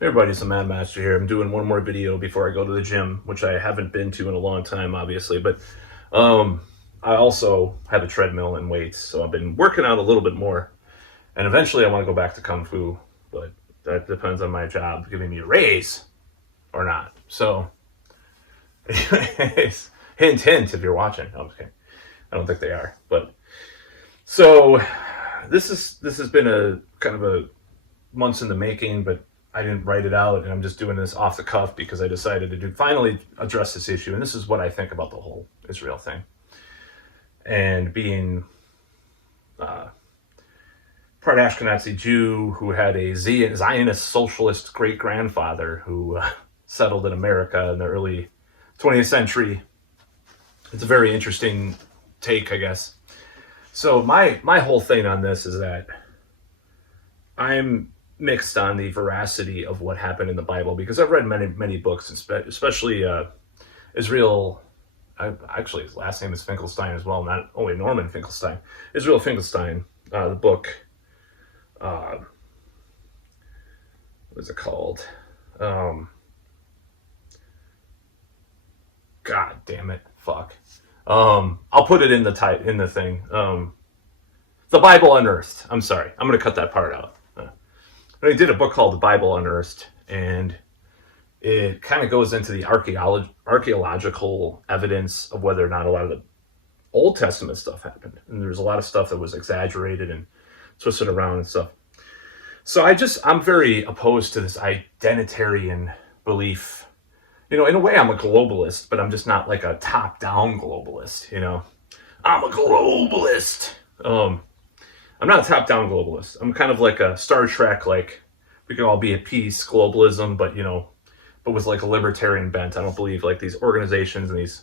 Everybody's a Mad Master here. I'm doing one more video before I go to the gym, which I haven't been to in a long time, obviously. But um, I also have a treadmill and weights, so I've been working out a little bit more. And eventually, I want to go back to Kung Fu, but that depends on my job giving me a raise or not. So, anyways, hint, hint, if you're watching. No, I'm just kidding. I don't think they are. But so this has been a kind of a months in the making, but I didn't write it out, and I'm just doing this off the cuff because I decided to finally address this issue. And this is what I think about the whole Israel thing. And being part Ashkenazi Jew who had a Zionist socialist great grandfather who settled in America in the early 20th century. It's a very interesting take, I guess. So my whole thing on this is that I'm mixed on the veracity of what happened in the Bible because I've read many books, especially Israel. Actually, his last name is Finkelstein as well, not only Norman Finkelstein. Israel Finkelstein, the book. What is it called? God damn it! Fuck. I'll put it in the thing. The Bible Unearthed. I'm sorry. I'm gonna cut that part out. He did a book called The Bible Unearthed, and it kind of goes into the archaeological evidence of whether or not a lot of the Old Testament stuff happened. And there's a lot of stuff that was exaggerated and twisted around and stuff. So I'm very opposed to this identitarian belief. In a way, I'm a globalist, but I'm just not like a top-down globalist. I'm a globalist. I'm not a top-down globalist. I'm kind of like a Star Trek, like we could all be at peace, globalism, but with like a libertarian bent. I don't believe like these organizations and these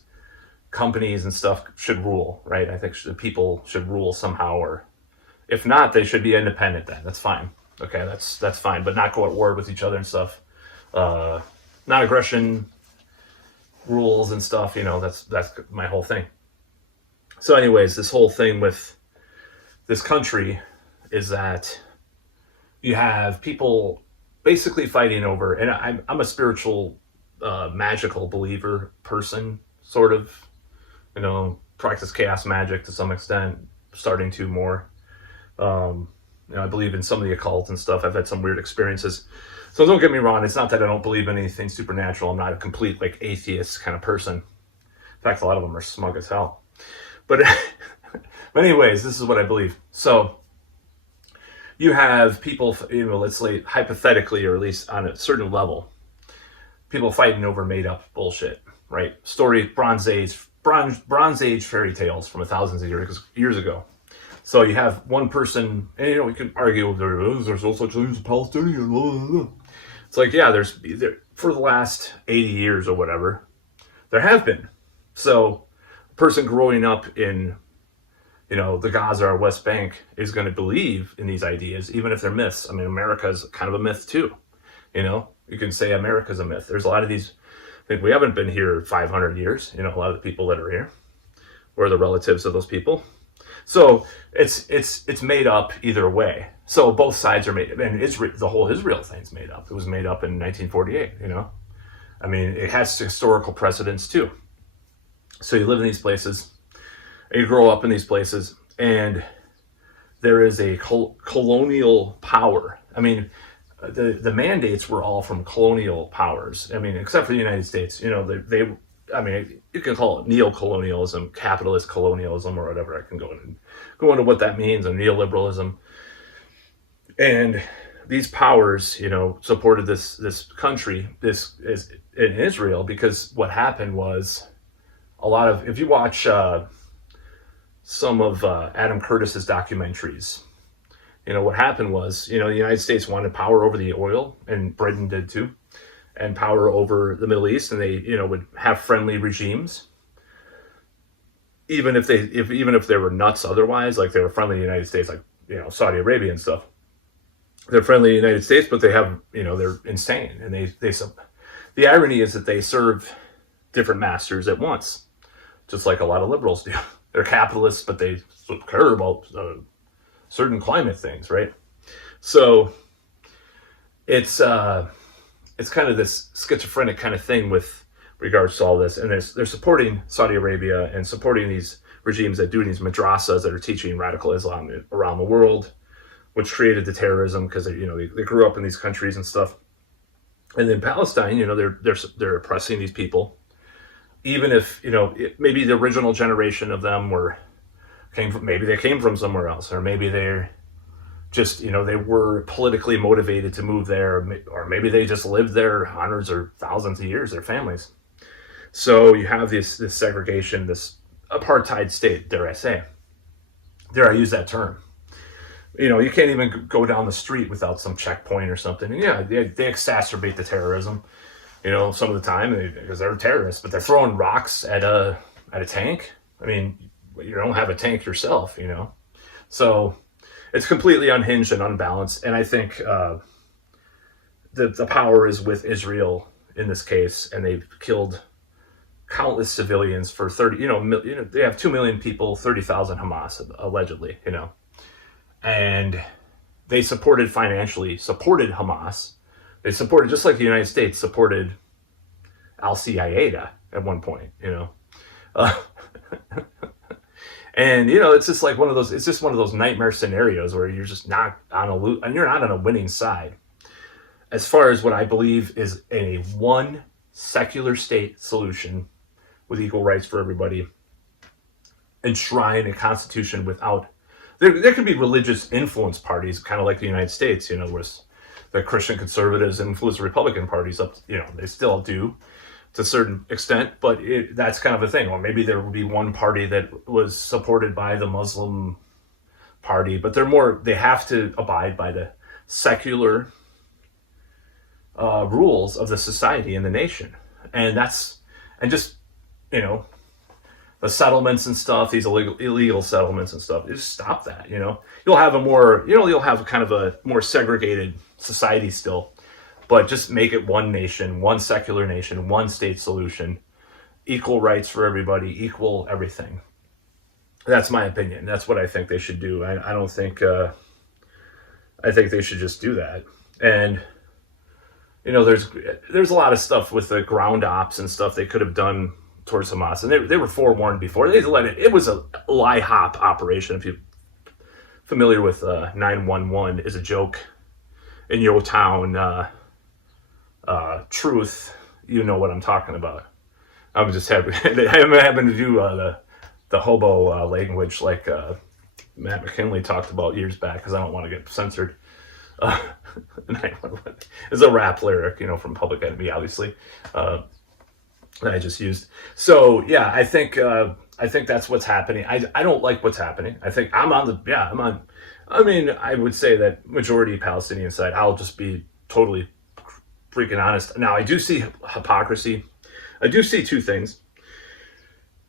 companies and stuff should rule, right? I think the people should rule somehow, or if not, they should be independent. Then that's fine. Okay, that's fine, but not go at war with each other and stuff. Non-aggression rules and stuff. That's my whole thing. So, anyways, this whole thing with this country is that you have people basically fighting over, and I'm a spiritual, magical believer person, sort of, practice chaos magic to some extent, starting to more. I believe in some of the occult and stuff. I've had some weird experiences. So don't get me wrong, it's not that I don't believe in anything supernatural. I'm not a complete like atheist kind of person. In fact, a lot of them are smug as hell. But anyways, this is what I believe. So you have people, let's say hypothetically, or at least on a certain level, people fighting over made up bullshit, right? Bronze Age fairy tales from thousands of years ago. So you have one person, and we can argue there's no such thing as a Palestinian. Blah, blah, blah. It's like, yeah, for the last 80 years or whatever, there have been. So a person growing up in the Gaza or West Bank is going to believe in these ideas, even if they're myths. I mean, America's kind of a myth too. You can say America's a myth. There's a lot of these. I think we haven't been here 500 years. A lot of the people that are here, or the relatives of those people. So it's made up either way. So both sides are made, and the whole Israel thing's made up. It was made up in 1948. I mean, it has historical precedence too. So you live in these places, and you grow up in these places, and there is a colonial power. I mean, the mandates were all from colonial powers. I mean, except for the United States. I mean, you can call it neo-colonialism, capitalist colonialism, or whatever. I can go into what that means, and neoliberalism. And these powers, supported this country, this is in Israel, because what happened was if you watch some of Adam Curtis's documentaries, what happened was, the United States wanted power over the oil, and Britain did too, and power over the Middle East, and they, would have friendly regimes, even if they were nuts otherwise, like they were friendly to the United States, like Saudi Arabia and stuff. They're friendly to the United States, but they have they're insane, and they the irony is that they serve different masters at once, just like a lot of liberals do. They're capitalists, but they care about certain climate things, right? So it's it's kind of this schizophrenic kind of thing with regards to all this. And they're supporting Saudi Arabia and supporting these regimes that do these madrasas that are teaching radical Islam around the world, which created the terrorism because they grew up in these countries and stuff. And then Palestine, they're oppressing these people, even if maybe the original generation of them maybe they came from somewhere else, or maybe they're just they were politically motivated to move there, or maybe they just lived there hundreds or thousands of years, their families. So you have this segregation, this apartheid state, dare I use that term. You can't even go down the street without some checkpoint or something. And yeah, they exacerbate the terrorism, some of the time because they're terrorists, but they're throwing rocks at a tank. I mean, you don't have a tank yourself, So it's completely unhinged and unbalanced. And I think the power is with Israel in this case, and they've killed countless civilians for 30, they have 2 million people, 30,000 Hamas, allegedly, and they financially supported Hamas. They supported, just like the United States supported al-Qaeda at one point, and it's just like it's just one of those nightmare scenarios where you're just not you're not on a winning side. As far as what I believe is a one secular state solution with equal rights for everybody, enshrine a constitution without. There could be religious influence parties, kind of like the United States, where the Christian conservatives influence Republican parties up. They still do to a certain extent, but that's kind of a thing. Or maybe there would be one party that was supported by the Muslim party, but they have to abide by the secular rules of the society and the nation, and just the settlements and stuff, these illegal settlements and stuff. Just stop that. You'll have you'll have kind of a more segregated society still, but just make it one nation, one secular nation, one state solution, equal rights for everybody, equal everything. That's my opinion. That's what I think they should do. I don't think. I think they should just do that. And there's a lot of stuff with the ground ops and stuff they could have done towards Hamas, and they were forewarned before. They let it. It was a lie hop operation. If you're familiar with 911, is a joke in your town. Truth, you know what I'm talking about. I'm just happy. I'm having to do the hobo language like Matt McKinley talked about years back, because I don't want to get censored. 911 is a rap lyric, from Public Enemy, obviously. That I just used. So yeah, I think that's what's happening. I don't like what's happening. I think I'm on. I mean, I would say that majority Palestinian side. I'll just be totally freaking honest. Now, I do see hypocrisy. I do see two things: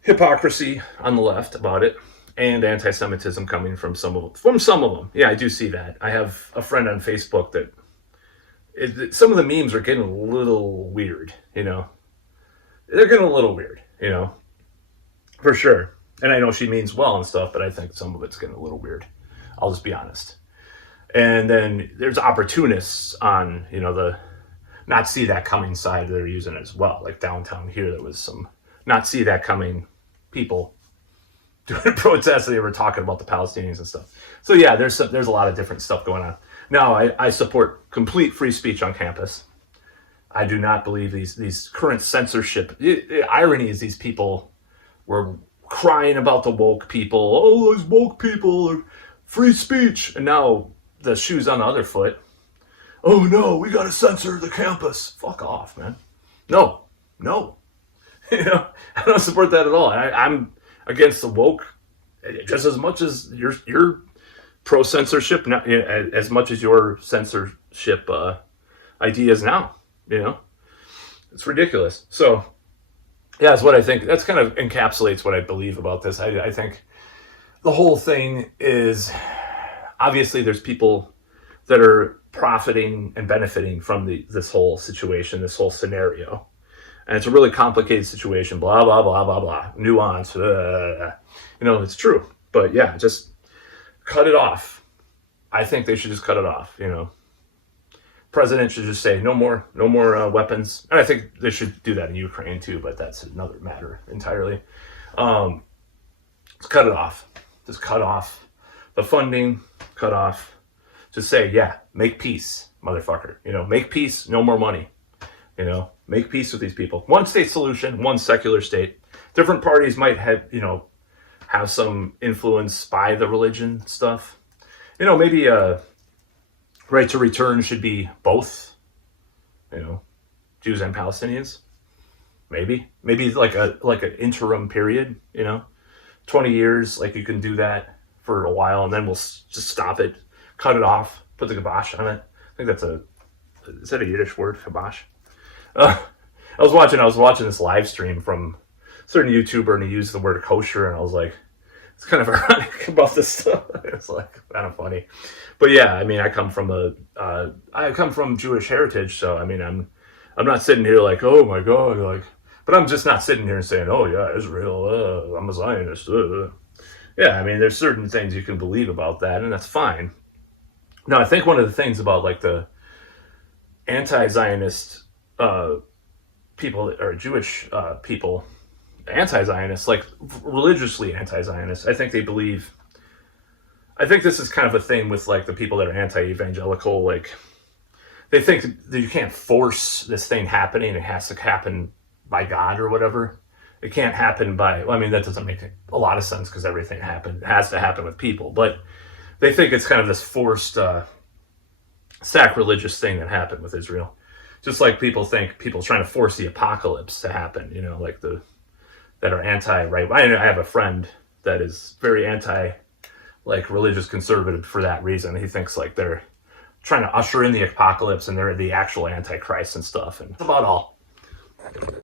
hypocrisy on the left about it, and anti-Semitism coming from some of them. Yeah, I do see that. I have a friend on Facebook that some of the memes are getting a little weird. They're getting a little weird, for sure. And I know she means well and stuff, but I think some of it's getting a little weird. I'll just be honest. And then there's opportunists on, the not see that coming side that are using it as well. Like downtown here, there was some not see that coming people doing protests. They were talking about the Palestinians and stuff. So yeah, there's a lot of different stuff going on. Now, I support complete free speech on campus. I do not believe these current censorship. The irony is these people were crying about the woke people. Oh, those woke people are free speech. And now the shoe's on the other foot. Oh no, we got to censor the campus. Fuck off, man. No. I don't support that at all. I'm against the woke just as much as you're pro censorship, as much as your censorship ideas now. It's ridiculous. So yeah, that's what I think. That's kind of encapsulates what I believe about this. I think the whole thing is, obviously there's people that are profiting and benefiting from this whole situation, this whole scenario. And it's a really complicated situation, blah, blah, blah, blah, blah, nuance. It's true. But yeah, just cut it off. I think they should just cut it off, president should just say no more, weapons, and I think they should do that in Ukraine too. But that's another matter entirely. Just cut it off. Just cut off the funding. Cut off. Just say, yeah, make peace, motherfucker. Make peace. No more money. Make peace with these people. One state solution. One secular state. Different parties might have some influence by the religion stuff. Maybe right to return should be both. Jews and Palestinians. Maybe like an interim period. 20 years, like you can do that for a while, and then we'll just stop it, cut it off, put the kibosh on it. I think is that a Yiddish word, kibosh? I was watching this live stream from a certain YouTuber, and he used the word kosher, and I was like, it's kind of ironic about this stuff. It's like kind of funny, but yeah, I mean, I come from Jewish heritage, so I mean, I'm not sitting here like, oh my god, like, but I'm just not sitting here and saying, oh yeah, Israel, I'm a Zionist. Yeah, I mean, there's certain things you can believe about that, and that's fine. Now, I think one of the things about like the anti-Zionist people or Jewish people, anti-Zionist, like religiously anti-Zionist, I think this is kind of a thing with like the people that are anti-evangelical, like they think that you can't force this thing happening. It has to happen by God or whatever. It can't happen that doesn't make a lot of sense because everything has to happen with people, but they think it's kind of this forced sacrilegious thing that happened with Israel. Just like people trying to force the apocalypse to happen, like that are anti-right. I have a friend that is very anti, like, religious conservative for that reason. He thinks like they're trying to usher in the apocalypse and they're the actual antichrist and stuff. And that's about all.